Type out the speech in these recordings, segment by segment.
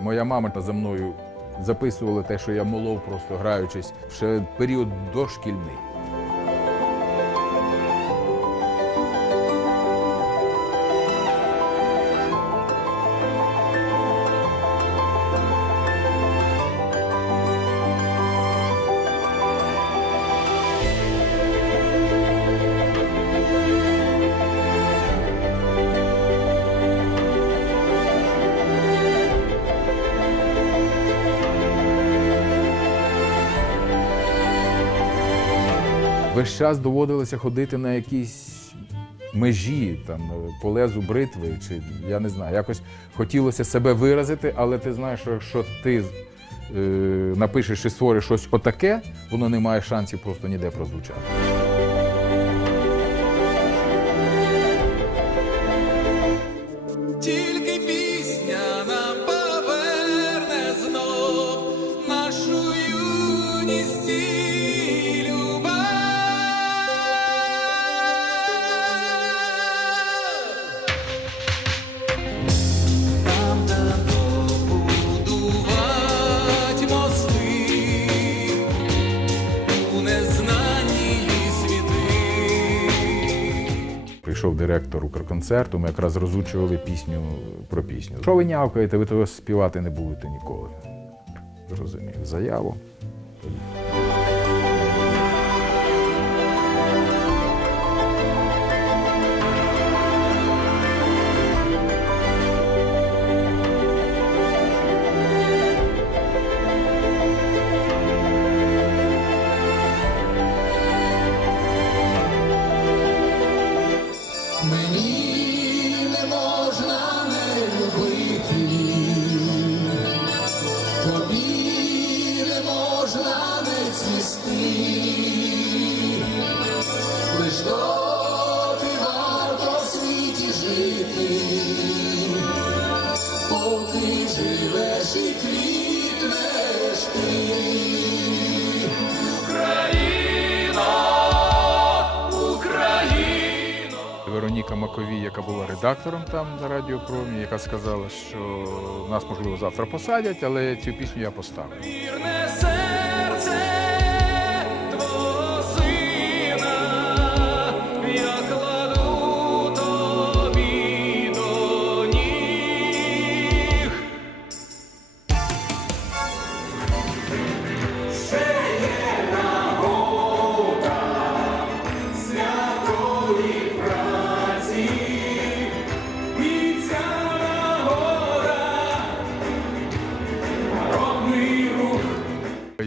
Моя мама за мною записувала те, що я молов, просто граючись, ще період дошкільний. Весь час доводилося ходити на якісь межі, там, по бритви, чи я не знаю, якось хотілося себе виразити, але ти знаєш, що якщо ти е, напишеш і створиш щось отаке, воно не має шансів просто ніде прозвучати. Прийшов директор Укрконцерту, ми якраз розучували пісню про пісню. Що ви нявкаєте, ви того співати не будете ніколи. Зрозумів. Заяву. Мені не можна не любити, тобі не можна не цвісти, лиш доти варто в світі жити, поки живеш і квітнеш ти. Вероніка Маковій, яка була редактором там на радіопромі, яка сказала, що нас можливо завтра посадять, але цю пісню я поставлю.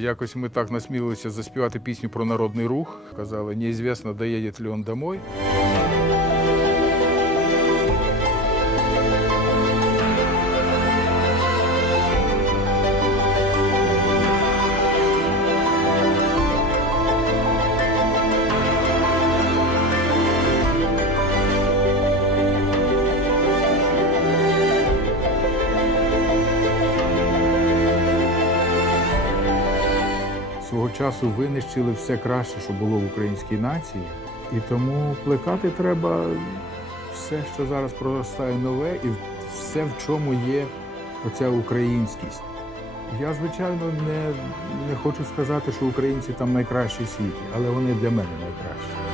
Якось ми так насмілилися заспівати пісню про народний рух. Казали, неізвісно, доїде ли він домой. Свого часу винищили все краще, що було в українській нації. І тому плекати треба все, що зараз проростає нове, і все, в чому є оця українськість. Я, звичайно, не, не хочу сказати, що українці там найкращі в світі, але вони для мене найкращі.